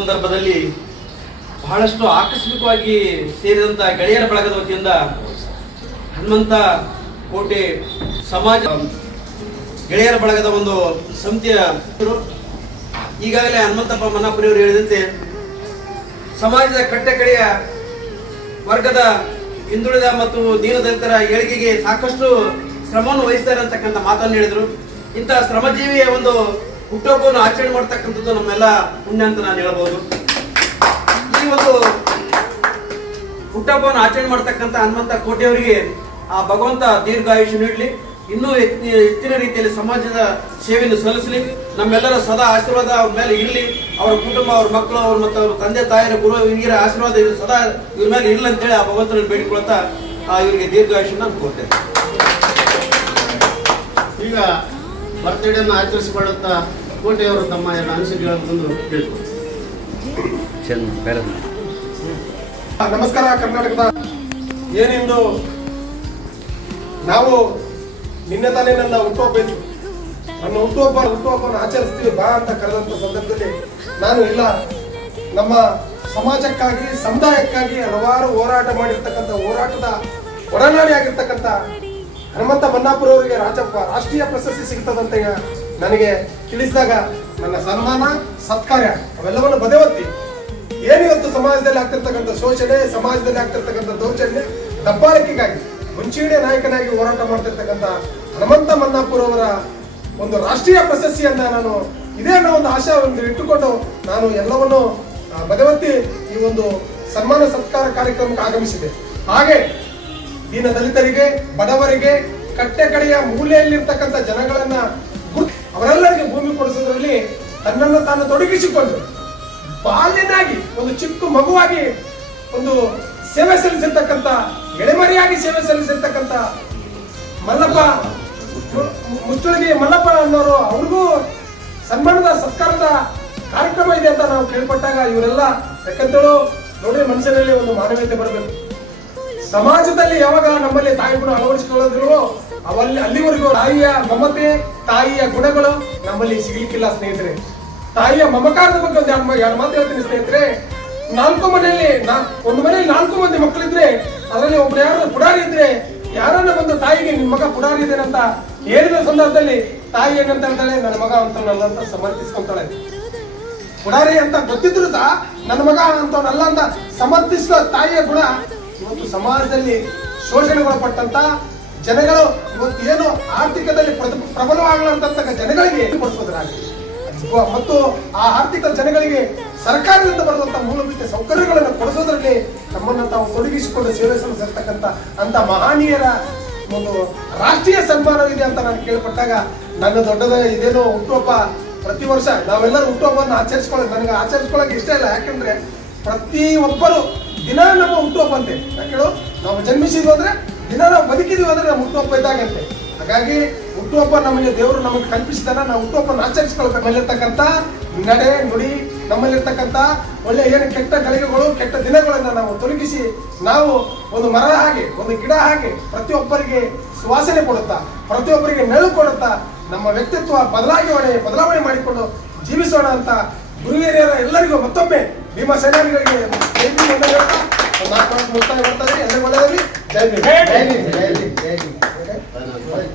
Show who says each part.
Speaker 1: ಸಂದರ್ಭದಲ್ಲಿ ಬಹಳಷ್ಟು ಆಕಸ್ಮಿಕವಾಗಿ ಸೇರಿದಂತ ಗೆಳೆಯರ ಬಳಗದ ವತಿಯಿಂದ ಹನುಮಂತ ಕೋಟೆ ಸಮಾಜ ಗೆಳೆಯರ ಬಳಗದ ಒಂದು ಸಮಿತಿಯ ಈಗಾಗಲೇ ಹನುಮಂತಪ್ಪ ಮನ್ನಾಪುರಿಯವರು ಹೇಳಿದಂತೆ ಸಮಾಜದ ಕಟ್ಟೆ ಕಡೆಯ ವರ್ಗದ ಹಿಂದುಳಿದ ಮತ್ತು ದೀನದಲಿತರ ಏಳಿಗೆಗೆ ಸಾಕಷ್ಟು ಶ್ರಮವನ್ನು ವಹಿಸ್ತಾರೆ ಅಂತಕ್ಕಂಥ ಮಾತನ್ನು ಹೇಳಿದರು. ಇಂತಹ ಶ್ರಮಜೀವಿಯ ಒಂದು ಹುಟ್ಟುಹಬ್ಬವನ್ನು ಆಚರಣೆ ಮಾಡ್ತಕ್ಕಂಥದ್ದು ನಮ್ಮೆಲ್ಲ ಪುಣ್ಯ ಅಂತ ನಾನು ಹೇಳಬಹುದು ಈ ಒಂದು ಹುಟ್ಟಹಬ್ಬವನ್ನು ಆಚರಣೆ ಮಾಡ್ತಕ್ಕಂಥ ಹನುಮಂತ ಕೋಟೆಯವರಿಗೆ ಆ ಭಗವಂತ ದೀರ್ಘಾಯುಷ್ಯ ನೀಡಲಿ. ಇನ್ನೂ ಹೆಚ್ಚಿನ ರೀತಿಯಲ್ಲಿ ಸಮಾಜದ ಸೇವೆಯನ್ನು ಸಲ್ಲಿಸಲಿ. ನಮ್ಮೆಲ್ಲರ ಸದಾ ಆಶೀರ್ವಾದ ಅವ್ರ ಮೇಲೆ ಇರಲಿ. ಅವರ ಕುಟುಂಬ ಅವ್ರ ಮಕ್ಕಳು ಅವ್ರ ಮತ್ತು ಅವ್ರ ತಂದೆ ತಾಯಿಯ ಗುರು ಹಿರಿಯರ ಆಶೀರ್ವಾದ ಇದು ಸದಾ ಇವ್ರ ಮೇಲೆ ಇರಲಿ ಅಂತೇಳಿ ಆ ಭಗವಂತನಲ್ಲಿ ಬೇಡಿಕೊಳ್ತಾ ಆ, ಇವರಿಗೆ ದೀರ್ಘಾಯುಷ್ಯ ನಾನು ಕೋರ್ತೇನೆ.
Speaker 2: ಈಗ ಬರ್ತ್ಡೇನ ಆಚರಿಸಿಕೊಳ್ಳುತ್ತ ಕೋಟೆಯವರು ತಮ್ಮ ಎಲ್ಲ ಅನಿಸಿಕೆಗಳನ್ನು ಕೇಳ್ತಾರೆ
Speaker 3: ನಮಸ್ಕಾರ ಕರ್ನಾಟಕದ ಏನಿಂದು? ನಾವು ನಿನ್ನೆ ತಾನೇ ನನ್ನ ಹುಟ್ಟುಹಬ್ಬ ಇತ್ತು. ನನ್ನ ಹುಟ್ಟುಹಬ್ಬ ಹುಟ್ಟುಹಬ್ಬವನ್ನು ಆಚರಿಸ್ತೀವಿ ಬಾ ಅಂತ ಕರೆದಂತ ಸಂದರ್ಭದಲ್ಲಿ ನಾನು ಇಲ್ಲ. ನಮ್ಮ ಸಮಾಜಕ್ಕಾಗಿ ಸಮುದಾಯಕ್ಕಾಗಿ ಹಲವಾರು ಹೋರಾಟ ಮಾಡಿರ್ತಕ್ಕಂಥ ಹೋರಾಟದ ಒಡನಾಡಿ ಆಗಿರ್ತಕ್ಕಂಥ ಹನುಮಂತ ಮನ್ನಾಪುರ ಅವರಿಗೆ ರಾಜಪ್ಪ ರಾಷ್ಟ್ರೀಯ ಪ್ರಶಸ್ತಿ ಸಿಗ್ತದಂತೆ ನನಗೆ ತಿಳಿಸಿದಾಗ ನನ್ನ ಸನ್ಮಾನ, ಸತ್ಕಾರ, ಅವೆಲ್ಲವನ್ನು ಬದವತ್ತಿ ಏನಿವತ್ತು ಸಮಾಜದಲ್ಲಿ ಆಗ್ತಿರ್ತಕ್ಕಂಥ ಶೋಷಣೆ ಸಮಾಜದಲ್ಲಿ ಆಗ್ತಿರ್ತಕ್ಕಂಥ ದೌರ್ಜನ್ಯ, ದಬ್ಬಾಳಿಕೆಗಾಗಿ ಮುಂಚೂಣಿ ನಾಯಕನಾಗಿ ಹೋರಾಟ ಮಾಡ್ತಿರ್ತಕ್ಕಂಥ ಹನುಮಂತ ಮನ್ನಾಪುರ್ ಅವರ ಒಂದು ರಾಷ್ಟ್ರೀಯ ಪ್ರಶಸ್ತಿಯನ್ನ ನಾನು ಇದೇ ಅನ್ನೋ ಒಂದು ಆಶಾ ಒಂದು ಇಟ್ಟುಕೊಂಡು ನಾನು ಎಲ್ಲವನ್ನು ಬದವತ್ತಿ ಈ ಒಂದು ಸನ್ಮಾನ, ಸತ್ಕಾರ ಕಾರ್ಯಕ್ರಮಕ್ಕೆ ಆಗಮಿಸಿದೆ. ಹಾಗೆ ದೀನ ದಲಿತರಿಗೆ ಬಡವರಿಗೆ ಕಟ್ಟೆ ಕಡೆಯ ಮೂಲೆಯಲ್ಲಿರ್ತಕ್ಕಂಥ ಜನಗಳನ್ನ ತನ್ನನ್ನು ತಾನು ತೊಡಗಿಸಿಕೊಂಡು ಬಾಲ್ಯನಾಗಿ ಒಂದು ಚಿಕ್ಕ ಮಗುವಾಗಿ ಒಂದು ಸೇವೆ ಸಲ್ಲಿಸಿರ್ತಕ್ಕಂಥ ಎಳೆಮರಿಯಾಗಿ ಸೇವೆ ಸಲ್ಲಿಸಿರ್ತಕ್ಕಂಥ ಮಲ್ಲಪ್ಪ ಮುಚ್ಚಳಿಗೆ ಮಲ್ಲಪ್ಪ ಅನ್ನೋರು ಅವ್ರಿಗೂ ಸನ್ಮಾನದ, ಸತ್ಕಾರದ ಕಾರ್ಯಕ್ರಮ ಇದೆ ಅಂತ ನಾವು ಕೇಳ್ಪಟ್ಟಾಗ ಇವರೆಲ್ಲ ಯಾಕಂತೇಳು, ನೋಡ್ರಿ ಮನುಷ್ಯನಲ್ಲಿ ಒಂದು ಮಾನವೀಯತೆ ಬರಬೇಕು. ಸಮಾಜದಲ್ಲಿ ಯಾವಾಗ ನಮ್ಮಲ್ಲಿ ತಾಯಿ ಗುಣ ಅಳವಡಿಸಿಕೊಳ್ಳೋದಿಲ್ವೋ ಅವಲ್ಲಿ ಅಲ್ಲಿವರೆಗೂ ತಾಯಿಯ ಮಮತೆ, ತಾಯಿಯ ಗುಣಗಳು ನಮ್ಮಲ್ಲಿ ಸಿಗ್ಲಿಕ್ಕಿಲ್ಲ ಸ್ನೇಹಿತರೆ. ತಾಯಿಯ ಮಮಕಾರದ ಬಗ್ಗೆ ಒಂದು ಎರಡು ಮಾತು ಹೇಳ್ತೀನಿ ಸ್ನೇಹಿತರೆ, ನಾಲ್ಕು ಮನೆಯಲ್ಲಿ ಒಂದು ಮನೆಯಲ್ಲಿ ನಾಲ್ಕು ಮಂದಿ ಮಕ್ಕಳಿದ್ರೆ, ಅದರಲ್ಲಿ ಒಬ್ರು ಯಾರು ಪುಡಾರಿ ಇದ್ರೆ, ಯಾರನ್ನ ಬಂದು ತಾಯಿಗೆ ನಿನ್ ಮಗ ಪುಡಾರಿ ಅಂತ ಹೇಳಿದ ಸಂದರ್ಭದಲ್ಲಿ ತಾಯಿ ಏನಂತ ಹೇಳ್ತಾಳೆ, ನನ್ನ ಮಗ ಅಂತ ಅಂತ ಸಮರ್ಥಿಸ್ಕೊಂತಾಳೆ. ಪುಡಾರಿ ಅಂತ ಗೊತ್ತಿದ್ರು ಸಹ, ನನ್ನ ಮಗ ಅಂತವನಲ್ಲ ಅಂತ ಸಮರ್ಥಿಸುವ ತಾಯಿಯ ಗುಣ. ಇವತ್ತು ಸಮಾಜದಲ್ಲಿ ಶೋಷಣೆಗೊಳಪಟ್ಟಂತ ಜನಗಳು ಇವತ್ತು ಏನು ಆರ್ಥಿಕದಲ್ಲಿ ಪ್ರಬಲವಾಗಲಂತ ಜನಗಳಿಗೆ ಜನಗಳಿಗೆ ಕೊಡಿಸೋದ್ರಾಗಲಿ ಮತ್ತು ಆ ಆರ್ಥಿಕ ಜನಗಳಿಗೆ ಸರ್ಕಾರದಿಂದ ಬರುವಂತ ಮೂಲಭೂತ ಸೌಕರ್ಯಗಳನ್ನು ಕೊಡಿಸೋದ್ರಲ್ಲಿ ನಮ್ಮನ್ನು ತಾವು ತೊಡಗಿಸಿಕೊಂಡು ಸೇವೆ ಸಲ್ಲಿಸಿರ್ತಕ್ಕಂಥ ಅಂತ ಮಹನೀಯರ ಒಂದು ರಾಷ್ಟ್ರೀಯ ಸನ್ಮಾನವಿದೆ ಅಂತ ನಾನು ಕೇಳ್ಪಟ್ಟಾಗ ನನ್ನ ದೊಡ್ಡದ ಇದೇನೋ ಹುಟ್ಟುಹಬ್ಬ ಪ್ರತಿ ವರ್ಷ ನಾವೆಲ್ಲರೂ ಹುಟ್ಟುಹಬ್ಬವನ್ನು ಆಚರಿಸ್ಕೊಳ್ಳೋದು ನನಗೆ ಆಚರಿಸ್ಕೊಳ್ಳೋಕೆ ಇಷ್ಟ ಇಲ್ಲ. ಯಾಕಂದ್ರೆ ಪ್ರತಿ ಒಬ್ಬರು ದಿನ ನಮ್ಮ ಹುಟ್ಟುಹಬ್ಬ ಅಂತೆ. ಯಾಕೆ ನಾವು ಜನ್ಮಿಸಿದ್ವಿ ಅಂದ್ರೆ ದಿನ ನಾವು ಬದುಕಿದೀವಿ ಅಂದ್ರೆ ನಮ್ಮ ಹುಟ್ಟುಹಬ್ಬ ಇದ್ದಾಗಂತೆ. ಹಾಗಾಗಿ ಹುಟ್ಟುಹಬ್ಬ ನಮಗೆ ದೇವರು ನಮಗೆ ಕಲ್ಪಿಸಿದಾನ ನಾವು ಹುಟ್ಟುಹಬ್ಬನ ಆಚರಿಸ್ಕೊಳ್ಬೇಕು. ನಮ್ಮಲ್ಲಿರ್ತಕ್ಕಂಥ ನಡೆ ನುಡಿ ನಮ್ಮಲ್ಲಿರ್ತಕ್ಕಂಥ ಒಳ್ಳೆ ಏನು ಕೆಟ್ಟ ಗಳಿಗೆಗಳು ಕೆಟ್ಟ ದಿನಗಳನ್ನ ನಾವು ತೊಲಗಿಸಿ ನಾವು ಒಂದು ಮರ ಹಾಗೆ ಒಂದು ಗಿಡ ಹಾಗೆ ಪ್ರತಿಯೊಬ್ಬರಿಗೆ ಸುವಾಸನೆ ಕೊಡುತ್ತಾ ಪ್ರತಿಯೊಬ್ಬರಿಗೆ ನೆರಳು ಕೊಡುತ್ತಾ ನಮ್ಮ ವ್ಯಕ್ತಿತ್ವ ಬದಲಾವಣೆ ಬದಲಾವಣೆ ಮಾಡಿಕೊಂಡು ಜೀವಿಸೋಣ ಅಂತ ಗುರುಹಿರಿಯರ ಎಲ್ಲರಿಗೂ ಮತ್ತೊಮ್ಮೆ ನಿಮ್ಮ ಸೇನಾನಿಗಳಿಗೆ ಮುಕ್ತಾಯ ಮಾಡ್ತಾರೆ. ಎಲ್ಲರಿಗೂ ಒಳ್ಳೆಯದಾಗಲಿ. ಜೈ ಜೈ ಜೈ ಜೈ?